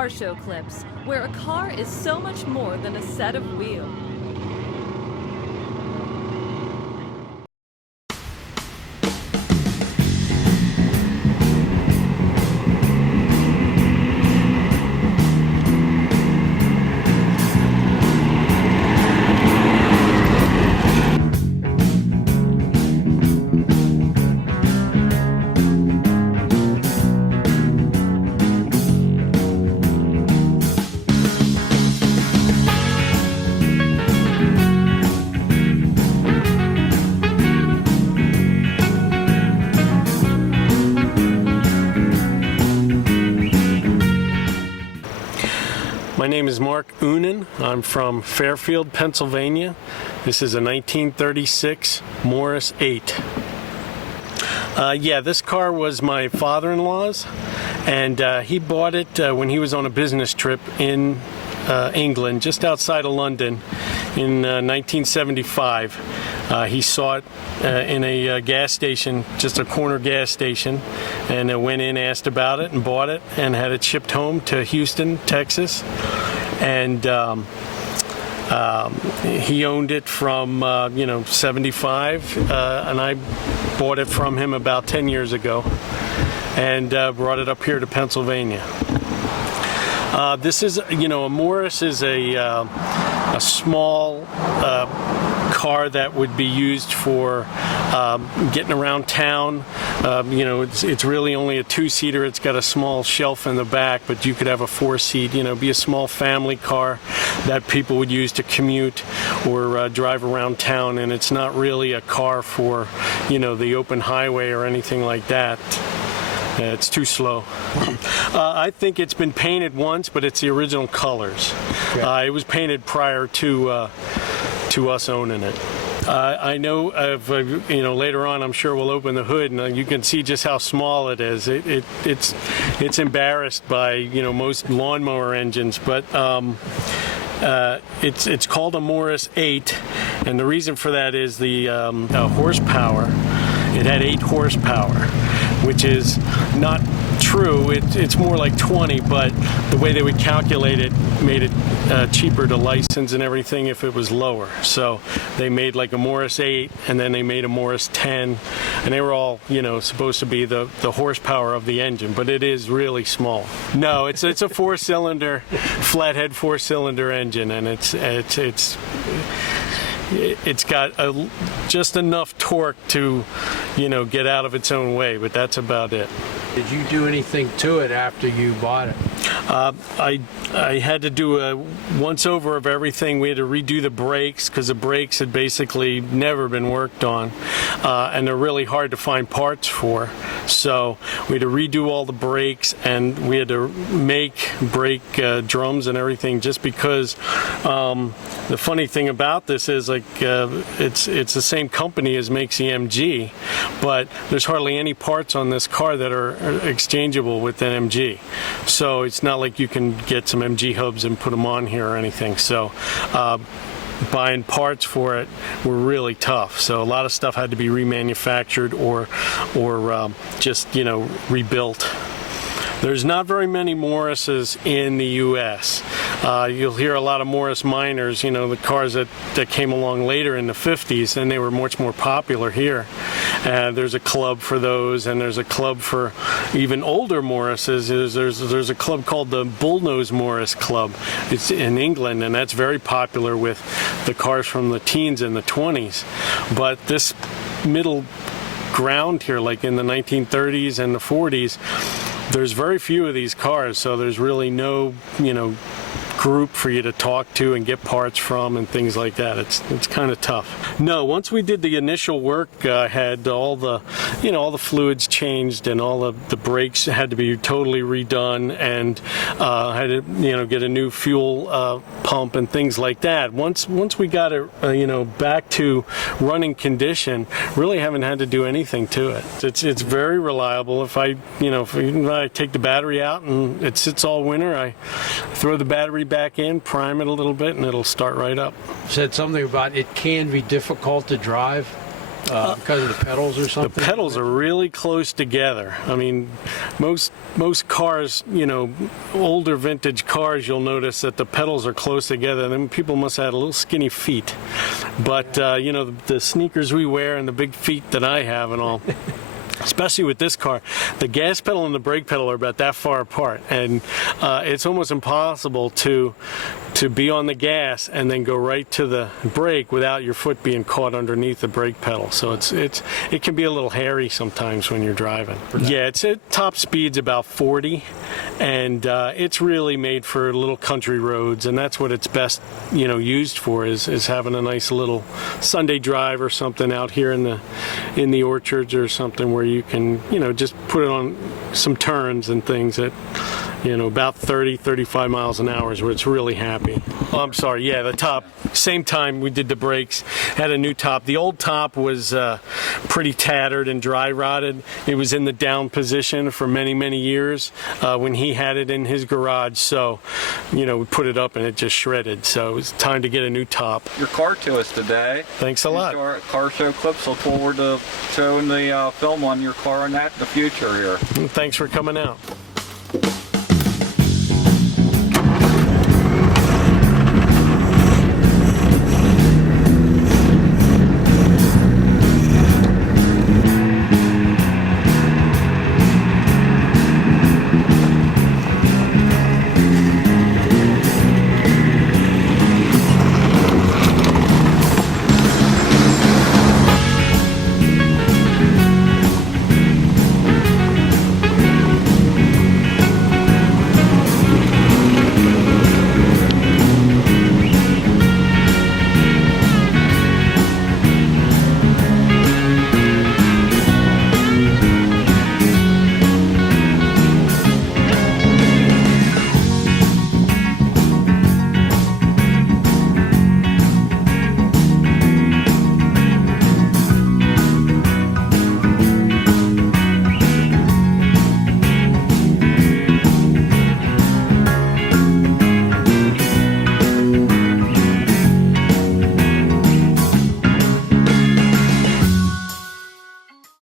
Car Show Clips, where a car is so much more than a set of wheels. My name is Mark Unen. I'm from Fairfield, Pennsylvania. This is a 1936 Morris 8. Yeah, this car was my father-in-law's, and he bought it when he was on a business trip in England, just outside of London, in 1975. He saw it in a gas station, just a corner gas station, and went in, asked about it, and bought it, and had it shipped home to Houston, Texas. And he owned it from 75, and I bought it from him about 10 years ago, and brought it up here to Pennsylvania. This is, a Morris is a small car that would be used for getting around town. It's really only a two-seater. It's got a small shelf in the back, but you could have a four-seat, be a small family car that people would use to commute or drive around town, and it's not really a car for, the open highway or anything like that. It's too slow. I think it's been painted once, but it's the original colors. Okay. It was painted prior to us owning it. I know later on I'm sure we'll open the hood and you can see just how small it is. It's embarrassed by most lawnmower engines, but it's called a Morris 8, and the reason for that is the horsepower. It had 8 horsepower, which is not true. It's more like 20, but the way they would calculate it made it cheaper to license and everything if it was lower. So they made like a Morris 8, and then they made a Morris 10, and they were all supposed to be the horsepower of the engine, but it is really small. No, it's a 4-cylinder, flathead 4-cylinder engine, and it's got just enough torque to, get out of its own way, but that's about it. Did you do anything to it after you bought it? I had to do a once-over of everything. We had to redo the brakes because the brakes had basically never been worked on, and they're really hard to find parts for. So we had to redo all the brakes, and we had to make brake drums and everything, just because the funny thing about this is it's the same company as makes the MG, but there's hardly any parts on this car that are exchangeable with an MG. So it's not like you can get some MG hubs and put them on here or anything. So buying parts for it were really tough. So a lot of stuff had to be remanufactured or just rebuilt. There's not very many Morrises in the U.S. You'll hear a lot of Morris Minors, the cars that came along later in the 50s, and they were much more popular here. There's a club for those, and there's a club for even older Morrises. There's a club called the Bullnose Morris Club. It's in England, and that's very popular with the cars from the teens and the 20s. But this middle ground here, like in the 1930s and the 40s, there's very few of these cars, so there's really no, group for you to talk to and get parts from and things like that. It's kind of tough. No, once we did the initial work, had all the fluids changed, and all the brakes had to be totally redone, and had to get a new fuel pump and things like that. Once we got it back to running condition, really haven't had to do anything to it. It's very reliable. If I take the battery out and it sits all winter, I throw the battery back in, prime it a little bit, and it'll start right up. You said something about it can be difficult to drive. Because of the pedals or The something? pedals are really close together. I mean, most cars, you know, older vintage cars, you'll notice that the pedals are close together. Then people must have had a little skinny feet. But you know, the sneakers we wear and the big feet that I have and all. Especially with this car, the gas pedal and the brake pedal are about that far apart, and it's almost impossible to be on the gas and then go right to the brake without your foot being caught underneath the brake pedal. So it can be a little hairy sometimes when you're driving. Yeah, it's at top speed's about 40, and it's really made for little country roads, and that's what it's best, you know, used for is having a nice little Sunday drive or something out here in the orchards or something where you can, you know, just put it on some turns and things at, you know, about 30, 35 miles an hour is where it's really happy. Oh, I'm sorry, yeah, the top, same time we did the brakes, had a new top. The old top was pretty tattered and dry rotted. It was in the down position for many, many years when he had it in his garage. So, you know, we put it up and it just shredded. So it was time to get a new top. Your car to us today. Thanks a lot. Our car show clips. Look forward to showing the film on your car and that in the future here. Thanks for coming out.